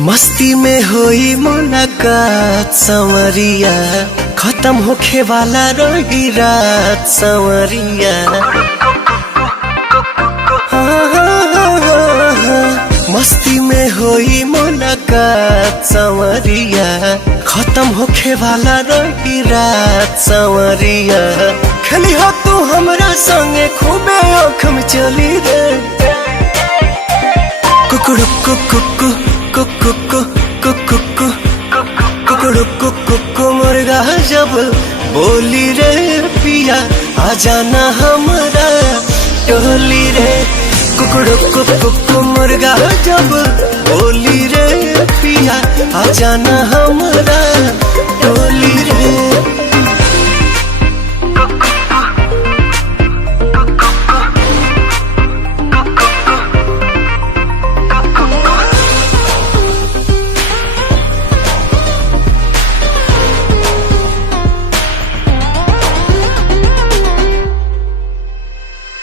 मस्ती में होई मुलाकात संवरिया, खत्म होखे वाला रही रात संवरिया। मस्ती में होई मुलाकात संवरिया, खत्म होखे वाला रही रात संवरिया। खेली हो तू हमरा संगे खूबे आँख में चली रे। कुकुरु कुकु कुकु कुकु कुकुरु कुकु मुर्गा जब बोली रे पिया, आ जाना हमरा टोली रे। कुकुरु कुकु मुर्गा जब बोली रे पिया, आ जाना हमरा टोली रे।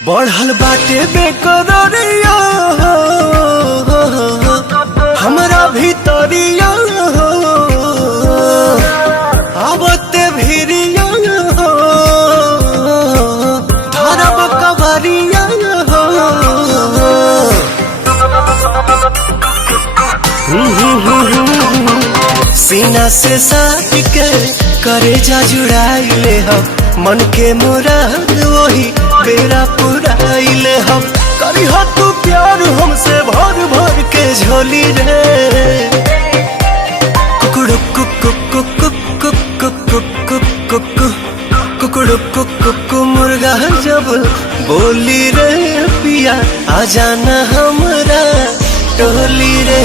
बढ़ल बाटे बेकरारिया हमरा भीतरिया, आवते भिरिया धरब कवरिया। सीना से साट के करे जा जुड़ाइले हम, मन के मुराद वही बेरा पुराइले हम। करी हो तू प्यार हमसे भर भर के झोली रे। कुकुरु कुकु कुकु कुकु कुकु कुकु कुकुरु कुकु मुर्गा जब बोली रे पिया, आ जाना हमरा टोली रे।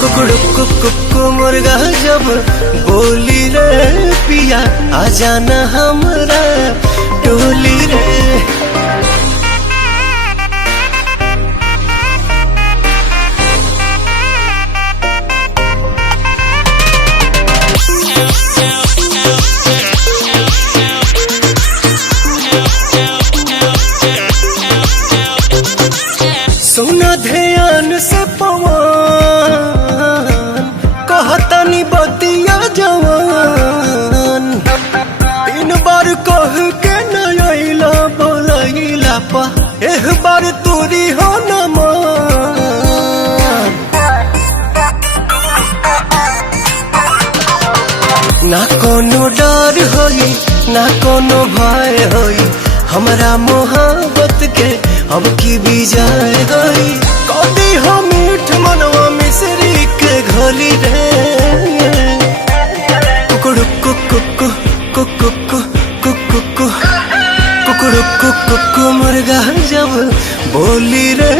कुकुरु कुकु मुर्गा जब बोली रे पिया, आ जाना हमरा टोली रे। सुना ध्यान से पवन, कहतनी बतिया जवान। तीन बार कह के नैला बोलैला पा, एह बार तोरी हो न मान। ना कोनो डर होई ना कोनो भय होई, हमरा मोहब्बत के अब की विजय होई। कदी हो मीठ मनवा मिश्री के घोली रे। कुकुरु कुकु कुकु कुकु कुकुरु कुकु मुर्गा जब बोली रे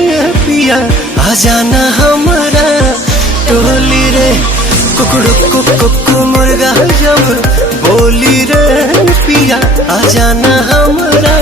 पिया, आ जाना हमरा टोली रे। कुकुरु कुकु मुर्गा जब बोली रे पिया, आ जाना हमरा